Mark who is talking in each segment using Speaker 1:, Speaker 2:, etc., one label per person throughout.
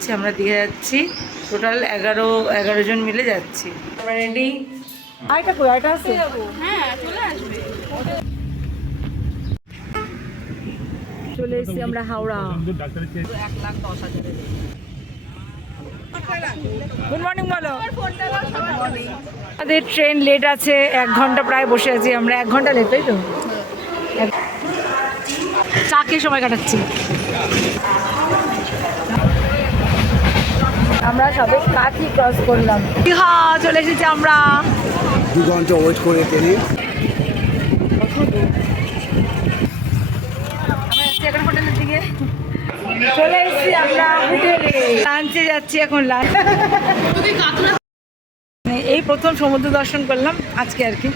Speaker 1: বলছি আমরা দীঘা যাচ্ছি। টোটাল এগারো এগারো জন মিলে যাচ্ছি। আমরা রেডি আইটা কই আইটা আছে। চলে এসেছি আমরা হাওড়া। গুড মর্নিং বলো। আমাদের ট্রেন লেট আছে এক ঘণ্টা প্রায় বসে আছি আমরা। এক ঘণ্টা লেট তাই তো? এক- চা খেয়ে সময় কাটাচ্ছি। আমরা সবে কাঠি ক্রস করলাম। দীঘা চলে এসেছি আমরা।
Speaker 2: দু ঘণ্টা ওয়েট করে ট্রেনে
Speaker 1: চলে এসেছি আমরা হোটেলে। লাঞ্চে যাচ্ছি এখন লাঞ্চ। এই প্রথম সমুদ্র দর্শন করলাম আজকে আর কি।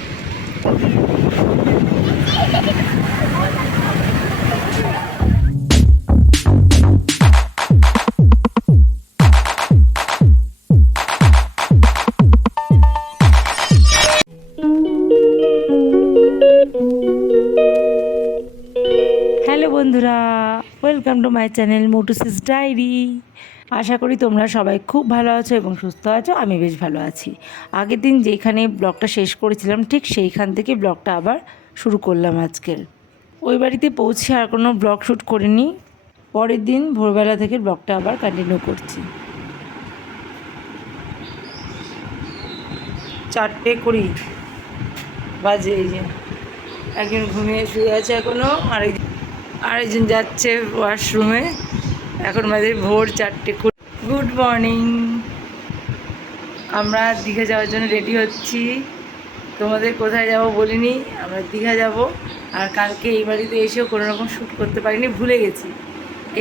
Speaker 1: Channel মোটুসিস diary. আশা করি তোমরা সবাই খুব ভালো আছো এবং সুস্থ আছো, আমি বেশ ভালো আছি। আগের দিন যেখানে ব্লগটা শেষ করেছিলাম, ঠিক সেইখান থেকে ব্লগটা আবার শুরু করলাম আজকের। ওই বাড়িতে পৌঁছে আর কোনো ব্লগ শ্যুট করিনি। পরের দিন ভোরবেলা থেকে ব্লগটা আবার কন্টিনিউ করছি। চারটে কুড়ি বাজে এই যে। একজন ঘুমিয়ে শুয়ে আছে এখনও, আরেক আরেকজন যাচ্ছে ওয়াশরুমে। এখন বাজে ভোর চারটে গুড মর্নিং। আমরা দীঘা যাওয়ার জন্য রেডি হচ্ছি। তোমাদের কোথায় যাব বলিনি, আমরা দীঘা যাব। আর কালকে এই বাড়িতে এসেও কোনো রকম শ্যুট করতে পারিনি, ভুলে গেছি।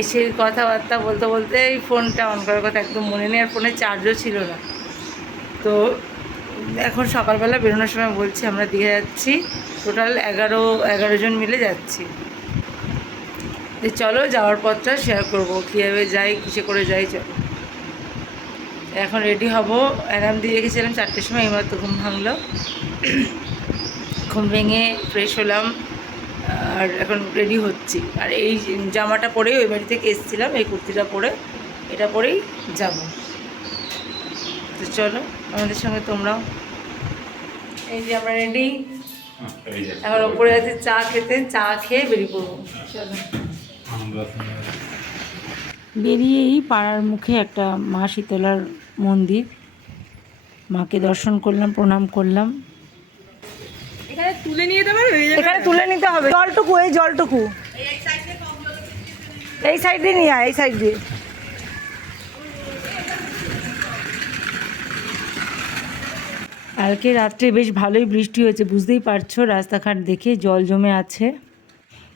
Speaker 1: এসে কথাবার্তা বলতে বলতে এই ফোনটা অন করার কথা একদম মনে নেই, আর ফোনে চার্জও ছিল না। তো এখন সকালবেলা বেরোনোর সময় বলছি, আমরা দীঘা যাচ্ছি। টোটাল এগারো এগারো জন মিলে যাচ্ছি। যে চলো যাওয়ার পথটা শেয়ার করব। কীভাবে যাই কিসে করে যাই চলো। এখন রেডি হব। অ্যালার্ম দিয়ে রেখেছিলাম চারটের সময় এইমাত্র ঘুম ভাঙলো। ঘুম ভেঙে ফ্রেশ হলাম আর এখন রেডি হচ্ছি। আর এই জামাটা পরেই ওই বাড়ি থেকে এসেছিলাম এই কুর্তিটা পরে এটা পরেই যাব। তো চলো আমাদের সঙ্গে তোমরাও। এই যে আমরা রেডি এখন ওপরে আছে চা খেতে চা খেয়ে বেরিয়ে পড়ব। চলো। বেরিয়েই পাড়ার মুখে একটা মা শীতলার মন্দির। মাকে দর্শন করলাম প্রণাম করলাম।
Speaker 3: এখানে তুলে নিয়ে
Speaker 1: এখানে তুলে নিতে হবে। জলটুকু এই জলটুকু। এই সাইড দিয়ে নিয়ে আয় এই সাইড দিয়ে। কালকে রাত্রে বেশ ভালোই বৃষ্টি হয়েছে বুঝতেই পারছ রাস্তাঘাট দেখে জল জমে আছে।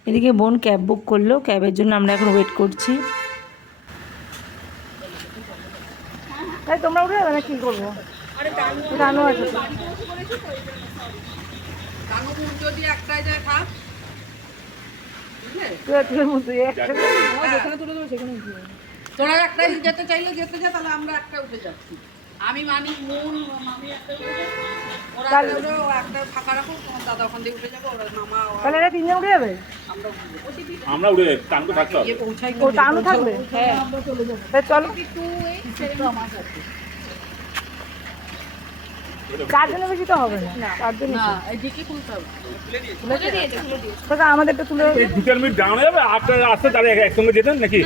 Speaker 1: এদিকে বোন ক্যাব বুক করল। ক্যাবের জন্য আমরা এখন ওয়েট করছি। তোমরা উঠে যাবে কি করব? আছে
Speaker 3: যাবে। তোরা একটাই যেতে চাইলে যেতে যা তাহলে আমরা একটা উঠে যাচ্ছি। আমি মানি মন মামি একটা উঠে ওরা একটা ফাঁকা রাখো দাদা ওখান থেকে উঠে যাবে ওরা মামা
Speaker 1: তাহলে এরা তিনজন উঠে যাবে?
Speaker 3: আমরা উঠে যাব।
Speaker 4: আমরা উঠে টানকো থাকতে হবে।
Speaker 1: ও থাকবে?
Speaker 3: হ্যাঁ
Speaker 1: চলো চারজনের বেশি তো হবে না। চারজন
Speaker 3: না এই দিকে খুলতে হবে।
Speaker 1: আমাদেরটা তুলে
Speaker 4: দু চার মিনিট দাঁড়ানো যাবে আপনার আসতে তাহলে একসঙ্গে যেতেন নাকি?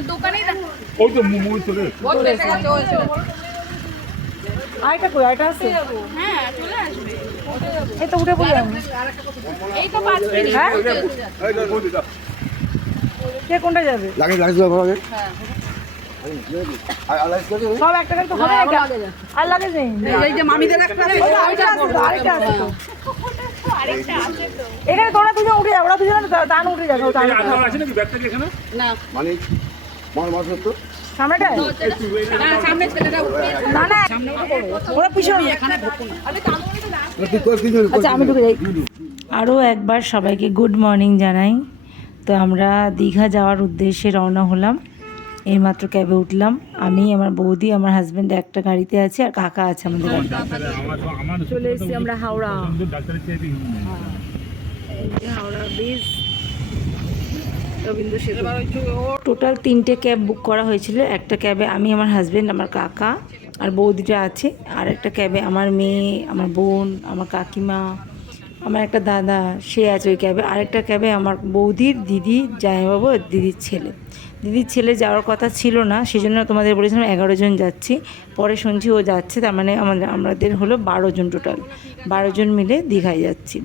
Speaker 4: ওই তো চলে
Speaker 1: আইটা কই আইটা আছে? এই তো উঠে পড়ি আমি। হ্যাঁ? কে কোনটা যাবে?
Speaker 2: লাগে লাগে তো আলাদা করে
Speaker 1: সব একটা করে তো হবে আর লাগে নেই।
Speaker 3: এই যে মামিদের একটা আছে,
Speaker 1: ওই যে আরেকটা আছে তো, আরেকটা আছে তো। এখানে তোমরা দুজন উঠে যাও ওরা দুজন টান উঠে যাবে যাবে।
Speaker 3: না।
Speaker 2: মানে মাস তো?
Speaker 3: সামনে ছেলেটা
Speaker 1: না ওরা পিছনে।
Speaker 3: এখানে
Speaker 1: আচ্ছা আমি ঢুকে যাই। আরও একবার সবাইকে গুড মর্নিং জানাই। তো আমরা দীঘা যাওয়ার উদ্দেশ্যে রওনা হলাম। এইমাত্র ক্যাবে উঠলাম। আমি আমার বৌদি আমার হাজব্যান্ড একটা গাড়িতে আছে আর কাকা আছে আমাদের চলে এসেছি আমরা হাওড়া। হাওড়া ব্রিজ রবীন্দ্র সেতু। টোটাল তিনটে ক্যাব বুক করা হয়েছিল। একটা ক্যাবে আমি আমার হাজব্যান্ড আমার কাকা আর বৌদিটা আছে। আর একটা ক্যাবে আমার মেয়ে আমার বোন আমার কাকিমা আমার একটা দাদা সে আছে ওই ক্যাবে আরেকটা ক্যাবে আমার বৌদির দিদি জামাইবাবু আর দিদির ছেলে। দিদির ছেলে যাওয়ার কথা ছিল না সেই জন্য তোমাদের বলেছিলাম এগারো জন যাচ্ছি। পরে শুনছি ও যাচ্ছে তার মানে আমাদের আমাদের হলো বারো জন টোটাল বারো জন মিলে দীঘায় যাচ্ছি।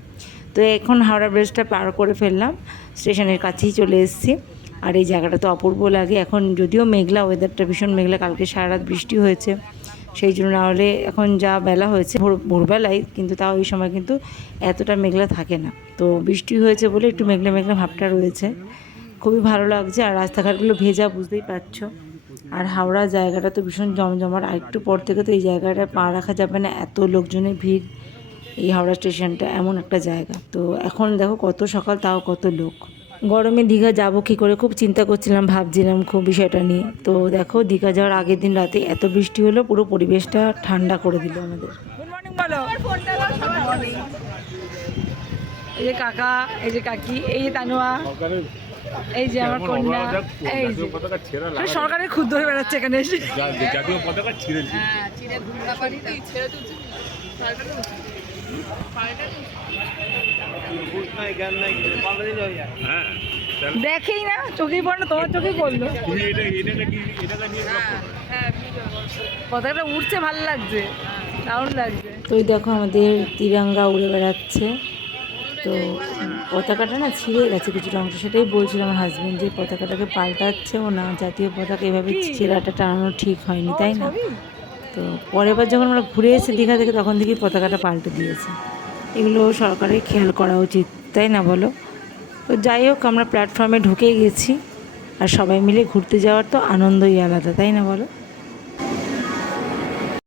Speaker 1: তো এখন হাওড়া ব্রিজটা পার করে ফেললাম স্টেশনের কাছেই চলে এসেছি। আর এই জায়গাটা তো অপূর্ব লাগে। এখন যদিও মেঘলা ওয়েদারটা ভীষণ মেঘলা, কালকে সারা রাত বৃষ্টি হয়েছে, সেই জন্য না হলে এখন যা বেলা হয়েছে, ভোর, ভোরবেলায় কিন্তু তাও এই সময় কিন্তু এতটা মেঘলা থাকে না। তো বৃষ্টি হয়েছে বলে একটু মেঘলা মেঘলা ভাবটা রয়েছে। খুবই ভালো লাগছে। আর রাস্তাঘাটগুলো ভেজা, বুঝতেই পারছ। আর হাওড়া জায়গাটা তো ভীষণ জমজমাট। আর একটু পর থেকে তো এই জায়গাটা পা রাখা যাবে না। এত লোকজনের ভিড়। এই হাওড়া স্টেশনটা এমন একটা জায়গা। তো এখন দেখো কত সকাল তাও কত লোক। গরমে দীঘা যাব কি করে? খুব চিন্তা করছিলাম ভাবছিলাম খুব বিষয়টা নিয়ে। তো দেখো দীঘা যাওয়ার আগের দিন রাতে এত বৃষ্টি হলো পুরো পরিবেশটা ঠান্ডা করে দিল আমাদের। গুড মর্নিং বলো। এই যে কাকা এই যে কাকি এই যে তানুয়া এই যে আমার কন্যা এই যে
Speaker 4: জাতীয় পতাকা ছেঁড়া লাগা-
Speaker 1: সরকারের ক্ষুদ্র হয়ে বেড়াচ্ছে এখানে। এসে
Speaker 4: জাতীয় পতাকা ছিঁড়েছি।
Speaker 3: হ্যাঁ চিড়ে ধুন্দা পারি তো ছেড়ে তুলছে পাল্টানো উচিত। পাল্টানো উচিত।
Speaker 4: হ্যাঁ।
Speaker 1: দেখেই না চোখেই পড়ে না তোমার চোখেই পড়ল।
Speaker 4: নিয়ে
Speaker 3: হ্যাঁ।
Speaker 1: পতাকাটা উঠছে ভালো লাগছে দারুণ লাগছে। তো দেখো আমাদের তিরঙ্গা উড়ে বেড়াচ্ছে। তো পতাকাটা না ছিঁড়ে গেছে কিছুটা অংশ সেটাই বলছিল আমার হাজব্যান্ড যে পতাকাটাকে পাল্টাচ্ছে ও না জাতীয় পতাকা এভাবে ছেঁড়াটা টানানো ঠিক হয়নি তাই না? তো পরের বার যখন আমরা ঘুরে এসে দীঘা থেকে তখন থেকেই পতাকাটা পাল্টে দিয়েছে। এগুলো সরকারের খেয়াল করা উচিত তাই না বলো? তো যাই হোক আমরা প্ল্যাটফর্মে ঢুকে গেছি আর সবাই মিলে ঘুরতে যাওয়ার তো আনন্দই আলাদা তাই না বলো?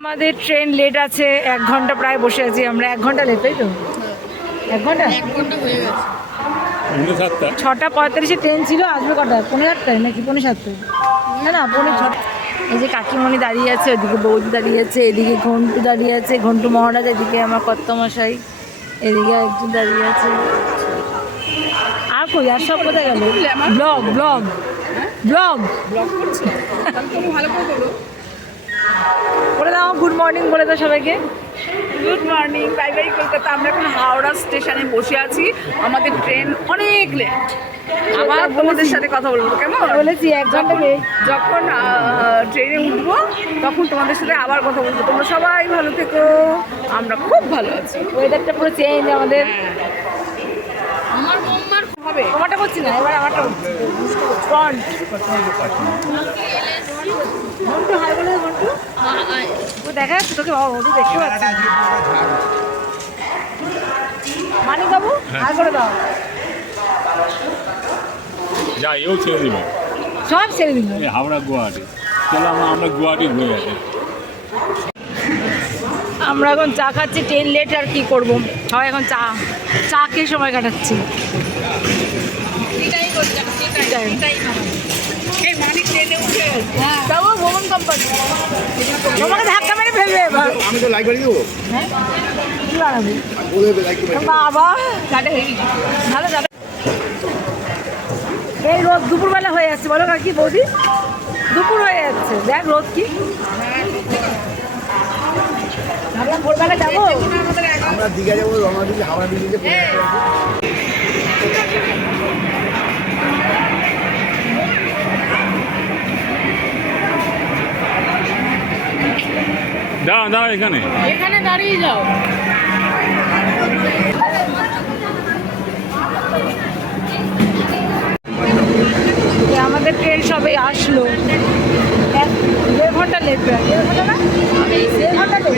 Speaker 1: আমাদের ট্রেন লেট আছে এক ঘণ্টা প্রায় বসে আছি আমরা। এক ঘণ্টা লেট তাই তো? এক ঘণ্টা?
Speaker 3: এক ঘণ্টা হয়ে গেছে।
Speaker 1: ছটা পঁয়তাল্লিশে ট্রেন ছিল আসবে কটা? পনেরো আটটায় নাকি? পনেরো সাতটায়? না না পনেরো ছটা। এই যে কাকিমণি দাঁড়িয়ে আছে ওদিকে বৌদি দাঁড়িয়ে আছে এদিকে ঘন্টু দাঁড়িয়ে আছে ঘন্টু মহারাজ এদিকে আমার কর্তমশাই এদিকে একজন দাঁড়িয়ে আছে। আর কই আর সব কোথায় গেল? Blog blog blog.
Speaker 3: ব্লগ করছে? তাহলে তুমি ভালো করে করো
Speaker 1: বলে দাও গুড মর্নিং বলে দাও সবাইকে।
Speaker 3: Good morning bye bye Kolkata. আমরা এখন হাওড়া স্টেশনে বসে আছি। আমাদের ট্রেন অনেক লেট আবার তোমাদের সাথে কথা বলব কেমন?
Speaker 1: বলেছি এক ঘণ্টা।
Speaker 3: যখন ট্রেনে উঠবো তখন তোমাদের সাথে আবার কথা বলব। তোমরা সবাই ভালো থেকো। আমরা খুব ভালো আছি।
Speaker 1: ওয়েদারটা পুরো চেঞ্জ আমাদের।
Speaker 3: আমার বোম্মার হবে।
Speaker 1: আমারটা করছি না এবার আমারটা করছি ফ্রন্ট ঘন্টু হাই বলে ঘন্টু ও দেখা যাচ্ছে তোকে বাবা ওদের দেখতে পাচ্ছি। মানিক বাবু হাই করে দাও।
Speaker 4: যা এও ছেড়ে দিবে
Speaker 1: সব ছেড়ে দিল।
Speaker 4: হাওড়া গুয়াহাটি। চলো আমরা আমরা গুয়াহাটি ঘুরে আসি।
Speaker 1: আমরা এখন চা খাচ্ছি ট্রেন লেট আর কি করব। সবাই এখন চা চা খেয়ে সময় কাটাচ্ছি।
Speaker 3: এই মানিক ট্রেনে
Speaker 1: তোমাকে ধাক্কা মেরে ফেলবে এবার
Speaker 2: আমি তো লাইক বাড়ি দেবো
Speaker 1: এই রোদ দুপুরবেলা হয়ে যাচ্ছে বলো কাকি বৌদি দুপুর হয়ে যাচ্ছে দেখ রোদ কি ভোরবেলা যাব।
Speaker 2: আমরা দীঘা যাব হাওড়া ব্রিজে
Speaker 4: দাঁড়া দাঁড়া এখানে।
Speaker 3: এখানে দাঁড়িয়ে যাও।
Speaker 1: যে আমাদের ট্রেন সবে আসলো। দেড় ঘণ্টা লেট দেড় ঘণ্টা না? দেড় ঘণ্টা লেট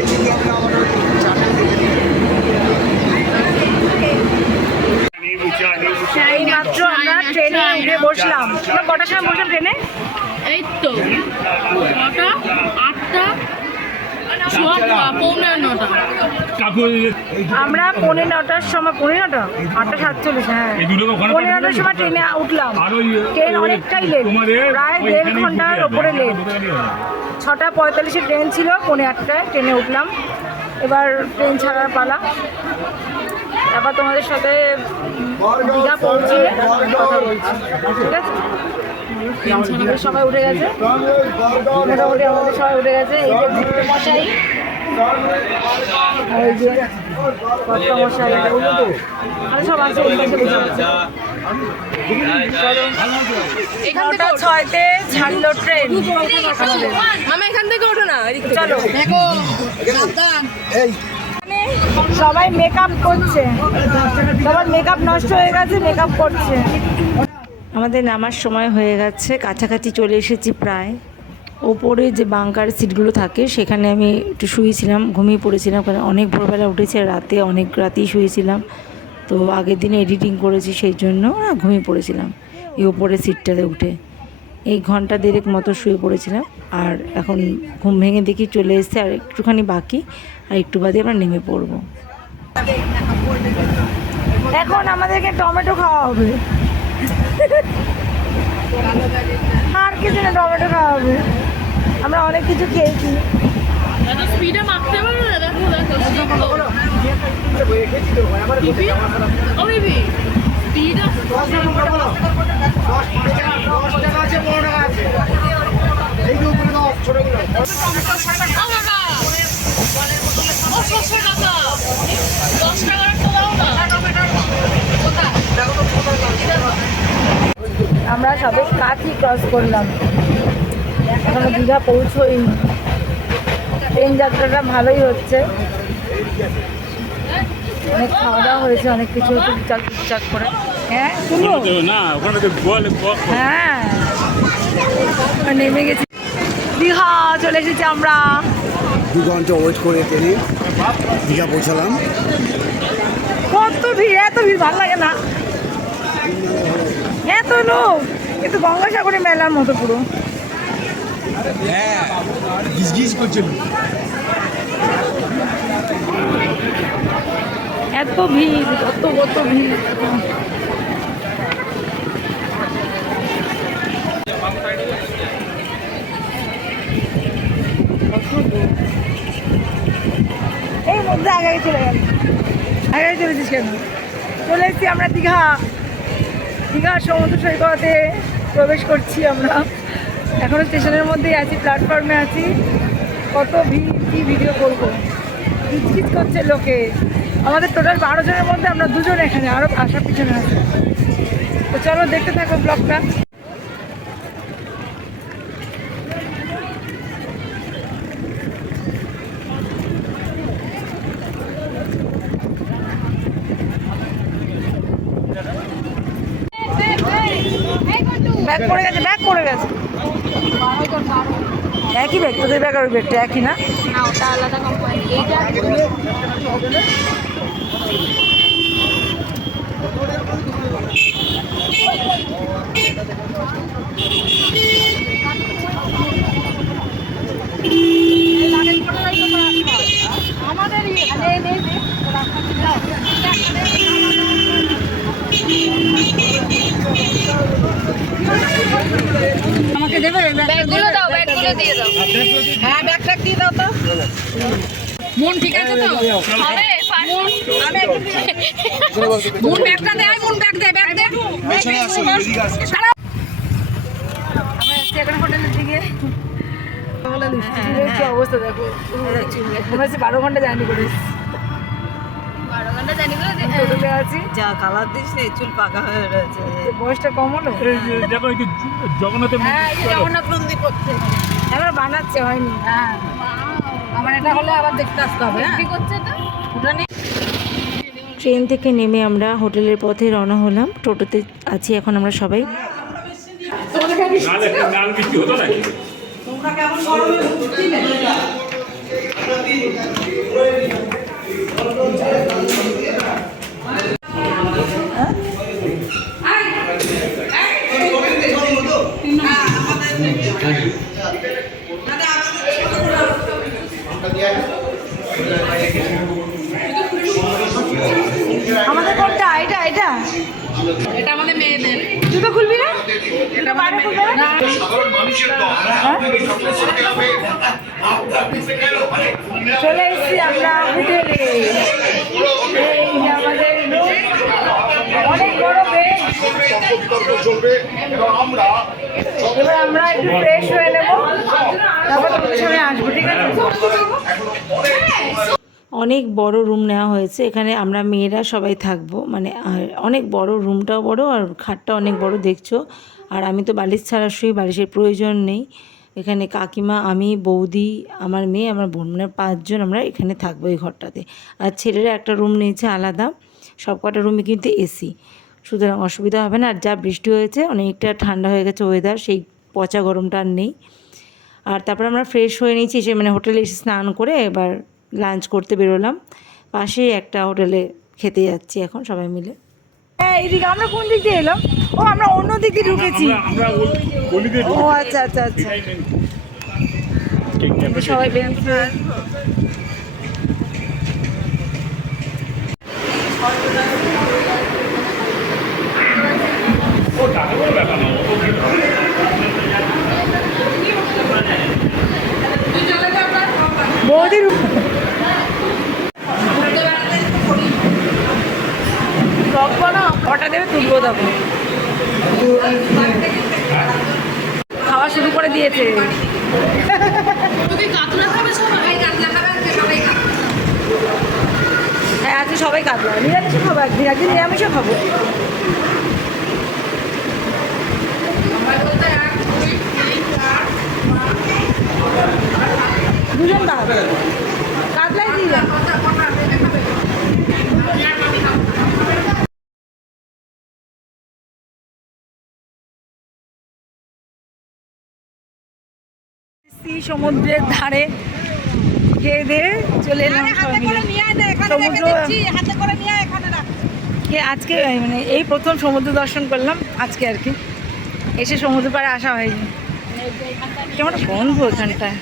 Speaker 1: এই মাত্র আমরা ট্রেনে উঠে বসলাম। আমরা কটার সময় বসলাম ট্রেনে
Speaker 5: এই তো নটা আটটা ছটা পৌনে নটা
Speaker 4: কাকু
Speaker 1: আমরা পৌনে নটার সময় পৌনে নটা? আটটা সাতচল্লিশ হ্যাঁ।
Speaker 4: এই
Speaker 1: পৌনে নটার সময় ট্রেনে উঠলাম। ট্রেন
Speaker 4: ওই
Speaker 1: অনেকটাই লেট প্রায় দেড়
Speaker 4: ঘণ্টার
Speaker 1: ওপরে লেট। ছটা পঁয়তাল্লিশে ট্রেন ছিল পৌনে আটটায় ট্রেনে উঠলাম। এবার ট্রেন ছাড়ার পালা।
Speaker 2: তারপর তোমাদের সাথে দীঘা পৌঁছে কথা বলছি। ঠিক আছে? আমাদের সবাই উঠে গেছে। মোটামুটি আমাদের সবাই উঠে গেছে। এই যে ভুট্টো মশাই আর যে কর্তা মশাই আর সব আছে এই পাশে বসে আছে। নটা ছয়তে ছাড়লো ট্রেন।
Speaker 3: আমি এখান থেকে ওঠো না
Speaker 2: চলো।
Speaker 6: এই।
Speaker 2: সবাই মেকআপ করছে। সবার মেকআপ নষ্ট হয়ে গেছে মেকআপ করছে। আমাদের নামার সময় হয়ে গেছে, কাছাকাছি চলে এসেছি প্রায়। ওপরে যে বাংকার সিটগুলো থাকে, সেখানে আমি একটু শুয়েছিলাম, ঘুমিয়ে পড়েছিলাম, কারণ অনেক ভোরবেলা উঠেছে রাতে অনেক রাতেই শুয়েছিলাম। তো আগের দিনে এডিটিং করেছি সেই জন্য ঘুমিয়ে পড়েছিলাম এই ওপরের সিটটাতে উঠে। এই ঘণ্টা দেড়েক মতো শুয়ে পড়েছিলাম, আর এখন ঘুম ভেঙে দেখি চলে এসেছে, আর একটুখানি বাকি, আর একটু বাদে আমরা নেমে পড়ব। এখন আমাদেরকে টমেটো খাওয়া হবে। আর কিছু না, টমেটো খাওয়া হবে আমরা অনেক কিছু খেয়েছি।
Speaker 3: স্পিডে ও ছশো টাকা দশ টাকার
Speaker 2: আমরা সবে কাঠি ক্রস করলাম। এখনও দীঘা পৌঁছোইনি। ট্রেন যাত্রাটা ভালোই হচ্ছে। অনেক খাওয়া দাওয়া হয়েছে অনেক কিছু হচ্ছে করে। হ্যাঁ শুনো
Speaker 4: না ওখানে তো বল
Speaker 2: হ্যাঁ। নেমে গেছি। দীঘা চলে এসেছি আমরা।
Speaker 6: দু ঘণ্টা ওয়েট করে ট্রেনে দীঘা পৌঁছালাম।
Speaker 2: কত ভিড় এত ভিড় ভালো লাগে না। এত লোক কিন্তু গঙ্গাসাগরে মেলার মতো পুরো।
Speaker 6: হ্যাঁ
Speaker 2: এত ভিড় কত কত ভিড়। এই মধ্যে আগে চলে গেল। আগে আগে চলেছিস কেন? চলে এসেছি আমরা দীঘা। দীঘা সমুদ্র সৈকতে প্রবেশ করছি আমরা। এখনও স্টেশনের মধ্যেই আছি প্ল্যাটফর্মে আছি। কত ভিড়, কী ভিডিও করব? কিচকিচ করছে লোকে। আমাদের টোটাল বারো জনের মধ্যে আমরা দুজন এখানে আরও আসার পিছনে আছে। তো চলো দেখতে থাকো ব্লগটা ব্যাগ পড়ে গেছে, ব্যাগ পড়ে গেছে। একই ব্যাগ, তোদের ব্যাগ আর ব্যাগটা একই না?
Speaker 3: ওটা আলাদা কোম্পানি এইটা
Speaker 1: আমাকে দেবে?
Speaker 3: ব্যাগগুলো দাও ব্যাগগুলো দিয়ে দাও।
Speaker 1: হ্যাঁ ব্যাগ ট্যাগ দিয়ে দাও তো। মন ঠিক আছে তো?
Speaker 3: হবে
Speaker 1: মন ব্যাগটা দে মন ব্যাগ দে ব্যাগ দে।
Speaker 2: আমরা এসছি এখন হোটেলের দিকে। অবস্থা দেখো? মনে হচ্ছে বারো ঘণ্টা জার্নি করে
Speaker 7: যা কালার দিস চুল পাকা হয়ে রয়েছে।
Speaker 2: বয়সটা কম হলো?
Speaker 4: দেখো এই যে জগন্নাথের
Speaker 1: হ্যাঁ জগন্নাথ মন্দির করছে।
Speaker 2: এবার বানাচ্ছে হয়নি।
Speaker 1: হ্যাঁ। আমার এটা হলে আবার দেখতে আসতে হবে হ্যাঁ।
Speaker 3: কি করছে তো
Speaker 1: ওটা নিয়ে
Speaker 2: ট্রেন থেকে নেমে আমরা হোটেলের পথে রওনা হলাম। টোটোতে আছি এখন আমরা সবাই।
Speaker 4: নাল
Speaker 2: এটা
Speaker 1: আমাদের মেয়েদের।
Speaker 2: জুতো খুলবি না? এটা বাইরে খুলবে না? হ্যাঁ? চলে এসেছি আমরা হোটেলে।
Speaker 1: এবার আমরা একটু ফ্রেশ হয়ে নেব। তারপর তোমাদের সামনে আসব ঠিক আছে? অনেক বড় রুম নেওয়া হয়েছে। এখানে আমরা মেয়েরা সবাই থাকব। মানে অনেক বড় রুমটাও বড় আর খাটটা অনেক বড়, দেখছ? আর আমি তো বালিশ ছাড়া শুই বালিশের প্রয়োজন নেই। এখানে কাকিমা, আমি, বৌদি, আমার মেয়ে, আমার বোন মানে পাঁচজন আমরা এখানে থাকব এই ঘরটাতে। আর ছেলেরা একটা রুম নিয়েছে আলাদা। সব কটা রুমে কিন্তু এসি সুতরাং অসুবিধা হবে না। আর যা বৃষ্টি হয়েছে, অনেকটা ঠান্ডা হয়ে গেছে ওয়েদার সেই পচা গরমটা আর নেই। আর তারপর আমরা ফ্রেশ হয়ে নিয়েছি এসে মানে হোটেলে এসে স্নান করে এবার লাঞ্চ করতে বেরোলাম। পাশেই একটা হোটেলে খেতে যাচ্ছি এখন সবাই মিলে। হ্যাঁ এদিকে আমরা কোন দিক দিয়ে এলাম? ও আমরা অন্য দিক দিয়ে ঢুকেছি ও আচ্ছা আচ্ছা আচ্ছা। সবাই বেরিয়েছে
Speaker 4: ও টাকা কোনো ব্যাপার না ও তো ভিড় হবে।
Speaker 1: বৌদির রকবো না কটা দেবে তুলবো তখন খাওয়া শুরু করে দিয়েছে হ্যাঁ আজকে সবাই কাটলা নিরামিষও খাব একদিন একদিন নিরামিষও খাব দুজন দাও কাতলাই দিয়ে যান। এসছি সমুদ্রের ধারে খেয়ে দিয়ে চলে এলাম সমুদ্র আজকে মানে এই প্রথম সমুদ্র দর্শন করলাম আজকে আর কি। এসে সমুদ্র পাড়ে আসা হয়নি। কেমন গন্ধ ওখানটায়?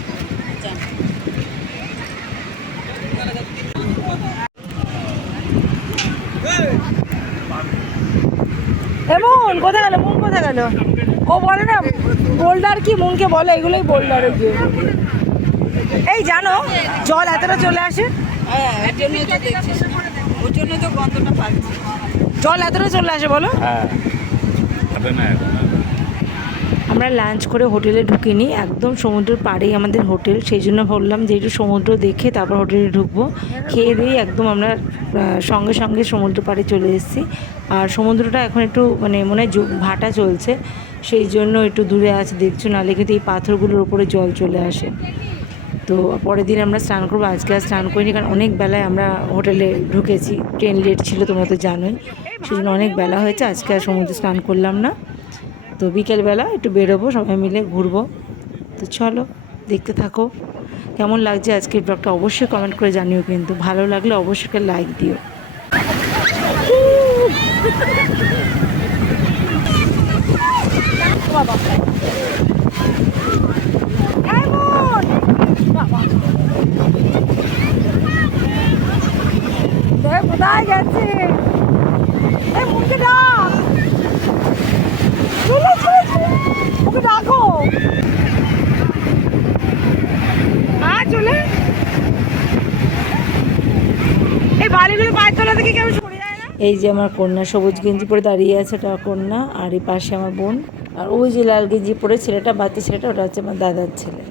Speaker 1: এমন কোথায় গেল? মন কোথায় গেল? ও বলে না বোল্ডার কি মনকে বলে? এগুলোই বোল্ডার এই জানো জল এতটা চলে আসে?
Speaker 7: হ্যাঁ
Speaker 1: জল এতটা চলে আসে বলো?
Speaker 4: হ্যাঁ।
Speaker 1: আমরা লাঞ্চ করে হোটেলে ঢুকিনি একদম সমুদ্রের পাড়েই আমাদের হোটেল। সেই জন্য বললাম যে একটু সমুদ্র দেখে তারপর হোটেলে ঢুকবো। খেয়ে দিয়ে একদম আমরা সঙ্গে সঙ্গে সমুদ্র পাড়ে চলে এসেছি। আর সমুদ্রটা এখন একটু মানে মনে হয় ভাটা চলছে, সেই জন্য একটু দূরে আছে, দেখছ নাহলে কিন্তু এই পাথরগুলোর ওপরে জল চলে আসে। তো পরের দিন আমরা স্নান করব, আজকে আর স্নান করিনি, কারণ অনেক বেলায় আমরা হোটেলে ঢুকেছি, ট্রেন লেট ছিল, তোমরা তো জানোই, সেই জন্য অনেক বেলা হয়েছে, আজকে আর সমুদ্রে স্নান করলাম না। তো বিকেলবেলা একটু বেরোবো, সবাই মিলে ঘুরবো। তো চলো, দেখতে থাকো। কেমন লাগছে আজকের ব্লগটা অবশ্যই কমেন্ট করে জানিও কিন্তু, ভালো লাগলে অবশ্যই লাইক দিও। কোথায় গেছে এই মুখে ডাক চলে চলে চলে ওকে ডাকো হ্যাঁ চলে এই বালিগুলো পায়ের তলা থেকে কেমন সরে যায় না এই যে আমার কন্যা সবুজ গেঞ্জি পরে দাঁড়িয়ে আছে ওটা কন্যা, আর এই পাশে আমার বোন। আর ওই যে লাল গেঞ্জি পরে ছেলেটা বাচ্চা ছেলেটা, ওটা হচ্ছে আমার দাদার ছেলে।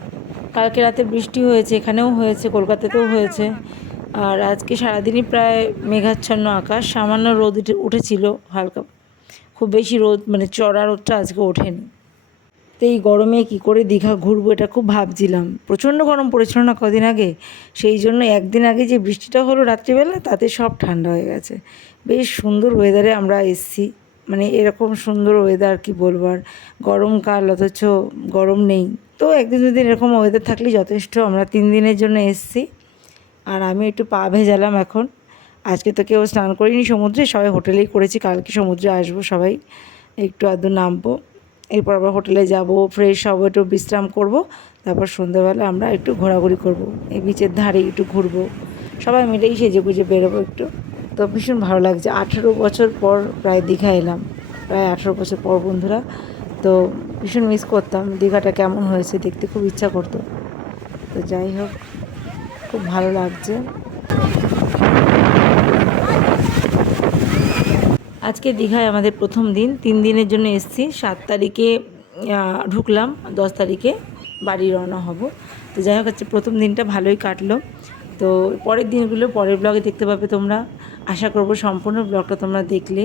Speaker 1: কালকে রাতে বৃষ্টি হয়েছে, এখানেও হয়েছে, কলকাতাতেও হয়েছে। আর আজকে সারাদিনই প্রায় মেঘাচ্ছন্ন আকাশ, সামান্য রোদ উঠে- উঠেছিল হালকা। খুব বেশি রোদ মানে চড়া রোদটা আজকে ওঠেনি। তো এই গরমে কি করে দীঘা ঘুরবো এটা খুব ভাবছিলাম। প্রচণ্ড গরম পড়েছিল না কদিন আগে? সেই জন্য একদিন আগে যে বৃষ্টিটা হলো রাত্রিবেলা, তাতে সব ঠান্ডা হয়ে গেছে। বেশ সুন্দর ওয়েদারে আমরা এসছি। মানে এরকম সুন্দর ওয়েদার কি বলব আর? গরমকাল অথচ গরম নেই। তো একদিন দুদিন এরকম ওয়েদার থাকলে যথেষ্ট। আমরা তিন দিনের জন্য এসছি। আর আমি একটু পা ভেজালাম এখন। আজকে তো কেউ স্নান করিনি সমুদ্রে, সবাই হোটেলেই করেছি। কালকে সমুদ্রে আসব সবাই। একটু আধটু নামবো। এরপর আবার হোটেলে যাব ফ্রেশ হব, একটু বিশ্রাম করব। তারপর সন্ধ্যাবেলা আমরা একটু ঘোরাঘুরি করব। এই বিচের ধারে একটু ঘুরবো। সবাই মিলেই সেজে গুজে বেরোবো একটু। তো ভীষণ ভালো লাগছে। আঠেরো বছর পর প্রায় দীঘা এলাম। প্রায় আঠেরো বছর পর বন্ধুরা। তো ভীষণ মিস করতাম। দীঘাটা কেমন হয়েছে দেখতে খুব ইচ্ছা করতো। তো যাই হোক, খুব ভালো লাগছে। আজকে দীঘায় আমাদের প্রথম দিন, তিন দিনের জন্য এসেছি। সাত তারিখে ঢুকলাম, দশ তারিখে বাড়ি রওনা হব। তো যাই হোক হচ্ছে প্রথম দিনটা ভালোই কাটলো। তো পরের দিনগুলো পরের ব্লগে দেখতে পাবে তোমরা। আশা করব সম্পূর্ণ ব্লগটা তোমরা দেখলে।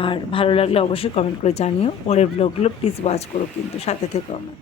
Speaker 1: আর ভালো লাগলে অবশ্যই কমেন্ট করে জানিও। পরের ব্লগগুলো প্লিজ ওয়াচ করো কিন্তু, সাথে থেকো আমার।